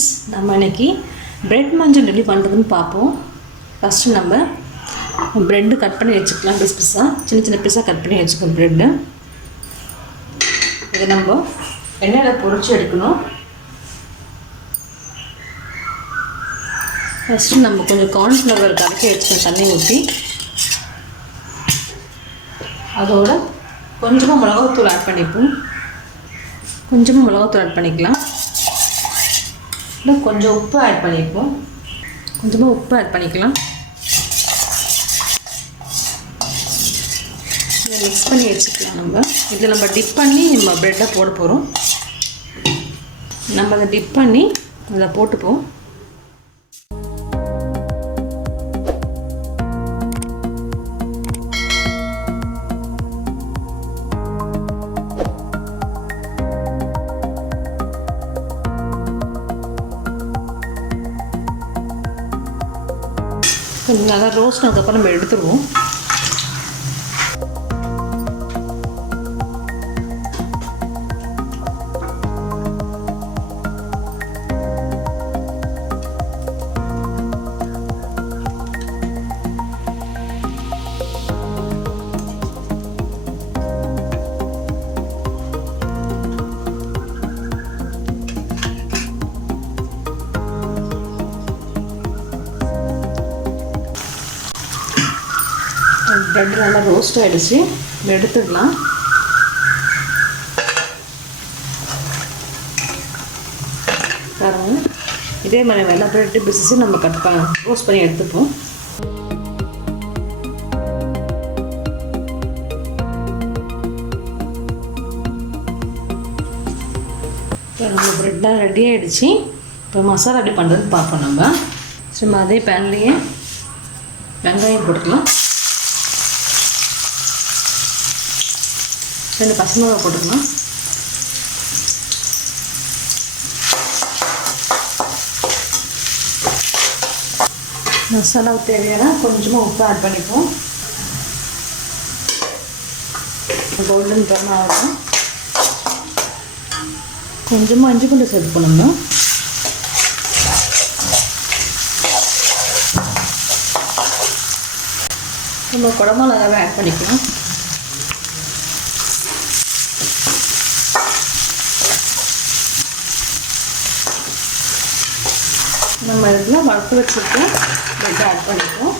ஃப்ரெண்ட்ஸ், நம்ம இன்னைக்கு பிரெட் மஞ்சள் ரெடி பண்ணுறதுன்னு பார்ப்போம். ஃபஸ்ட்டு நம்ம ப்ரெட்டு கட் பண்ணி வச்சுக்கலாம். சின்ன சின்ன பீஸாக கட் பண்ணி வச்சுக்கணும் ப்ரெட்டு. இதை நம்ம எண்ணெயில் பொரிச்சு எடுக்கணும். ஃபஸ்ட்டு நம்ம கொஞ்சம் கார்ன்ஃப்ளவர் கலக்கி வச்சுக்கணும் தண்ணி ஊற்றி. அதோட கொஞ்சமாக மிளகாத்தூள் ஆட் பண்ணிப்போம். கொஞ்சமாக மிளகாத்தூள் ஆட் பண்ணிக்கலாம். இல்லை கொஞ்சம் உப்பு ஆட் பண்ணிப்போம். கொஞ்சமாக உப்பு ஆட் பண்ணிக்கலாம். இதை மிக்ஸ் பண்ணி வச்சுக்கலாம். இதில் நம்ம டிப் பண்ணி நம்ம ப்ரெட்டை போட போகிறோம். நம்ம அதை டிப் பண்ணி அதில் போட்டுப்போம். கொஞ்சம் நல்லா ரோஸ்ட் ஆனதுக்கப்புறம் நம்ம எடுத்துருவோம். ப்ரெட் நல்லா ரோஸ்ட் ஆகிடுச்சு. எடுத்துக்கலாம். பாருங்க, இதே மாதிரி எல்லா ப்ரெட்டு பீஸஸும் நம்ம ரோஸ்ட் பண்ணி எடுத்துப்போம். இப்போ நம்ம ப்ரெட்டாக ரெடி ஆகிடுச்சு. இப்போ மசாலா எப்படி பண்ணுறதுன்னு பார்ப்போம். நம்ம சும்மா அதே பேன்லேயே வெங்காயம் போட்டுக்கலாம். 2 பச்சை மிளகாய் போட்டுக்கலாம். மசாலாவுக்கு தேவையான கொஞ்சமாக உப்பு ஆட் பண்ணிப்போம். கோல்டன் ப்ரௌன் ஆகட்டும். கொஞ்சமாக இஞ்சி பூண்டு சேர்த்துப்போம். நம்ம குடமிளகாவை ஆட் பண்ணிக்கலாம். நம்ம இதில் வறுத்து வச்சுருக்க ப்ரெட்டை ஆட் பண்ணிப்போம்.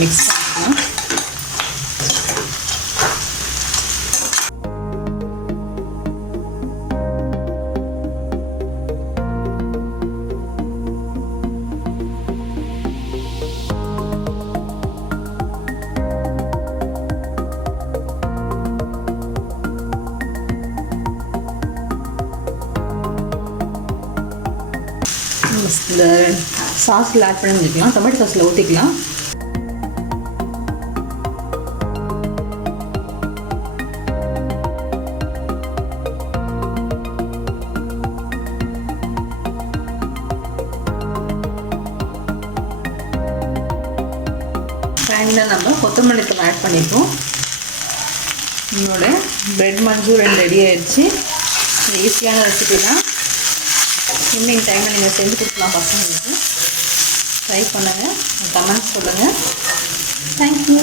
மிக்ஸ் பண்ணிக்கலாம். இந்த சாஸில் ஆட் பண்ணி வச்சுக்கலாம். டொமேட்டோ சாஸில் ஊற்றிக்கலாம். ஃபைனலாக நம்ம கொத்தமல்லி தூள் ஆட் பண்ணிப்போம். என்னோட பிரெட் மஞ்சூரியன் ரெடி ஆகிடுச்சு. ஈஸியான ரெசிபி தான். ஈவினிங் டைமில் நீங்கள் செஞ்சு கொடுக்கலாம் பசங்களுக்கு. ட்ரை பண்ணுங்கள். கமெண்ட்ஸ் சொல்லுங்கள். தேங்க்யூ.